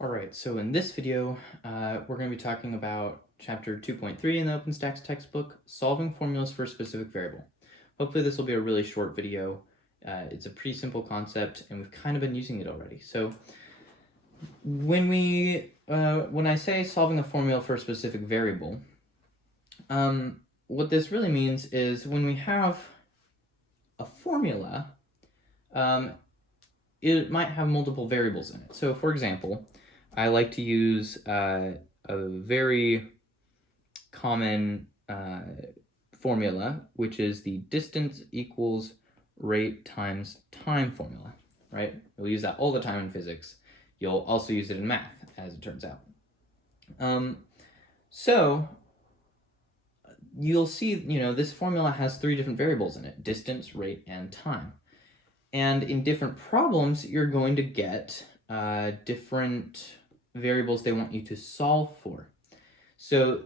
Alright, so in this video, we're going to be talking about Chapter 2.3 in the OpenStax textbook, solving formulas for a specific variable. Hopefully this will be a really short video. It's a pretty simple concept, and we've kind of been using it already. So when I say solving a formula for a specific variable, what this really means is when we have a formula, it might have multiple variables in it. So for example, I like to use a very common formula, which is the distance equals rate times time formula, right? We'll use that all the time in physics. You'll also use it in math, as it turns out. So you'll see, this formula has three different variables in it: distance, rate, and time. And in different problems, you're going to get different variables they want you to solve for. So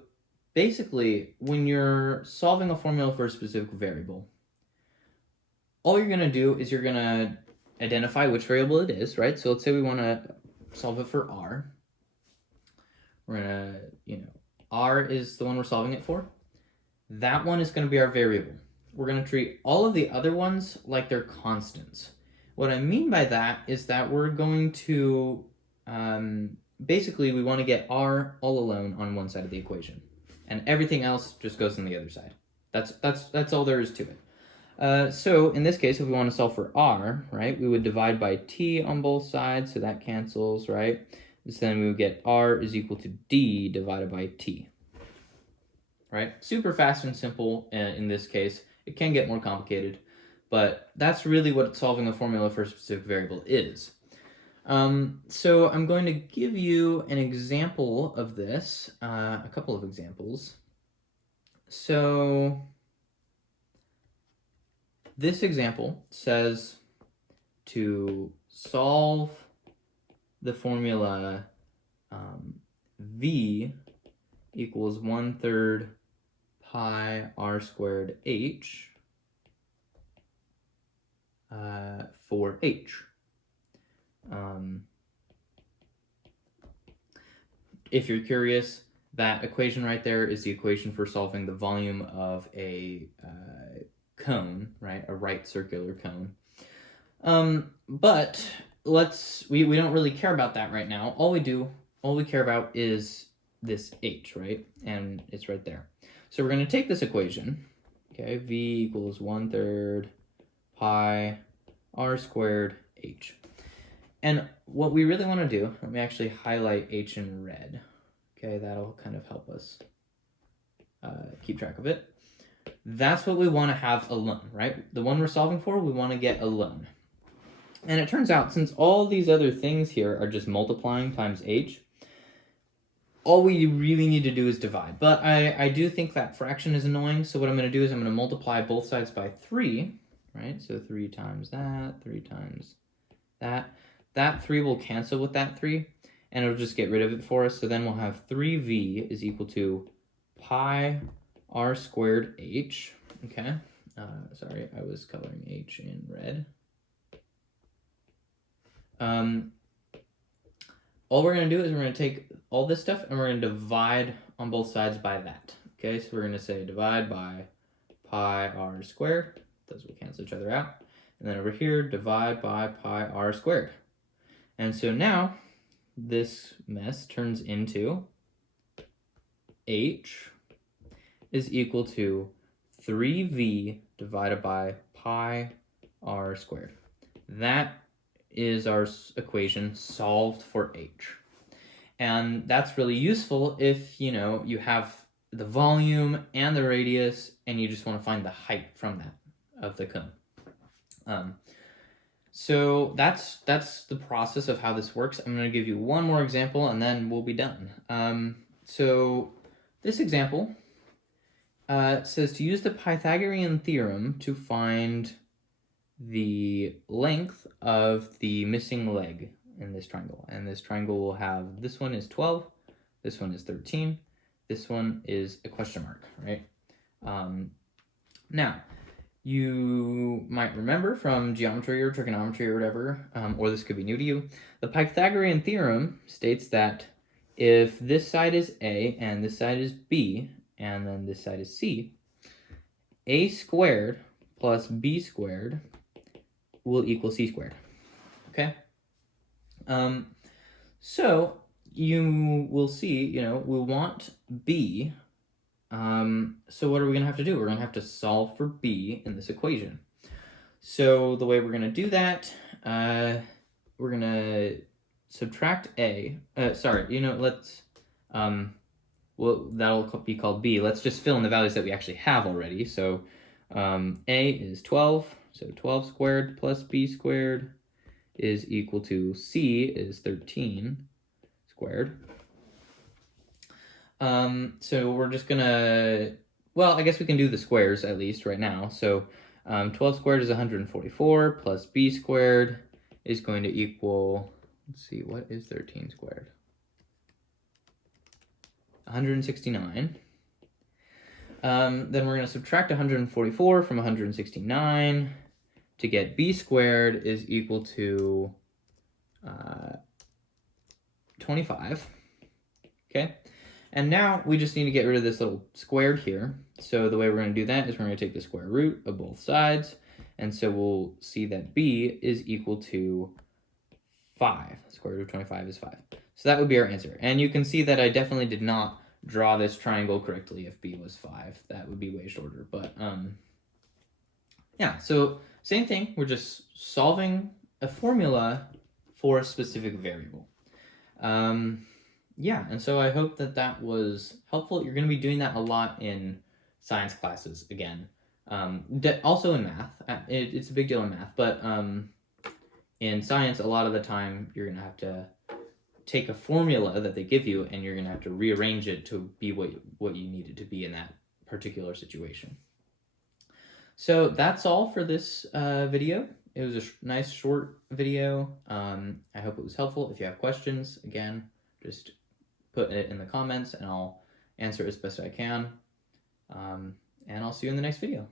basically, when you're solving a formula for a specific variable, all you're going to do is you're going to identify which variable it is, right? So let's say we want to solve it for r. We're going to, r is the one we're solving it for. That one is going to be our variable. We're going to treat all of the other ones like they're constants. What I mean by that is that we're going to, basically we want to get r all alone on one side of the equation, and everything else just goes on the other side. That's all there is to it. So in this case, if we want to solve for r, right, we would divide by t on both sides, so that cancels, right? So then we would get r is equal to d divided by t. Right? Super fast and simple in this case. It can get more complicated, but that's really what solving a formula for a specific variable is. So I'm going to give you an example of this, a couple of examples. So this example says to solve the formula v equals 1/3 pi r squared h for h. If you're curious, that equation right there is the equation for solving the volume of a cone, right? A right circular cone. But we don't really care about that right now. All we care about is this h, right? And it's right there. So we're going to take this equation, okay, v equals 1/3 pi r squared h. And what we really want to do, let me actually highlight h in red, okay, that'll kind of help us keep track of it. That's what we want to have alone, right? The one we're solving for, we want to get alone. And it turns out, since all these other things here are just multiplying times h, all we really need to do is divide. But I do think that fraction is annoying, so what I'm going to do is I'm going to multiply both sides by 3, right? So 3 times that, 3 times that. That 3 will cancel with that 3, and it'll just get rid of it for us. So then we'll have 3v is equal to pi r squared h, okay? Sorry, I was coloring h in red. All we're going to do is we're going to take all this stuff and we're going to divide on both sides by that. Okay, so we're going to say divide by pi r squared. Those will cancel each other out. And then over here, divide by pi r squared. And so now this mess turns into h is equal to 3v divided by pi r squared. That is our equation solved for h. And that's really useful if, you have the volume and the radius and you just want to find the height from that of the cone. So that's the process of how this works. I'm going to give you one more example and then we'll be done. So this example says to use the Pythagorean Theorem to find the length of the missing leg in this triangle. And this triangle will have, this one is 12, this one is 13, this one is a question mark, right? Now, you might remember from geometry or trigonometry or whatever, or this could be new to you, the Pythagorean Theorem states that if this side is A and this side is B, and then this side is C, A squared plus B squared will equal C squared, okay? So you will see, we want B. So what are we going to have to do? We're going to have to solve for B in this equation. So the way we're going to do that, we're going to subtract A. Let's, well, that'll be called B. Let's just fill in the values that we actually have already. So A is 12, so 12 squared plus B squared is equal to C is 13 squared. So we're just gonna, well, I guess we can do the squares at least right now. So 12 squared is 144 plus B squared is going to equal, let's see, what is 13 squared? 169. Then we're going to subtract 144 from 169 to get B squared is equal to 25. Okay. And now we just need to get rid of this little squared here. So the way we're going to do that is we're going to take the square root of both sides. And so we'll see that B is equal to 5. Square root of 25 is 5. So that would be our answer. And you can see that I definitely did not draw this triangle correctly if B was 5. That would be way shorter. But yeah, so same thing. We're just solving a formula for a specific variable. Yeah, and so I hope that that was helpful. You're going to be doing that a lot in science classes again. Also in math. It's a big deal in math, but in science, a lot of the time, you're going to have to take a formula that they give you, and you're going to have to rearrange it to be what you need it to be in that particular situation. So that's all for this video. It was a nice short video. I hope it was helpful. If you have questions, again, just put it in the comments and I'll answer it as best I can. And I'll see you in the next video.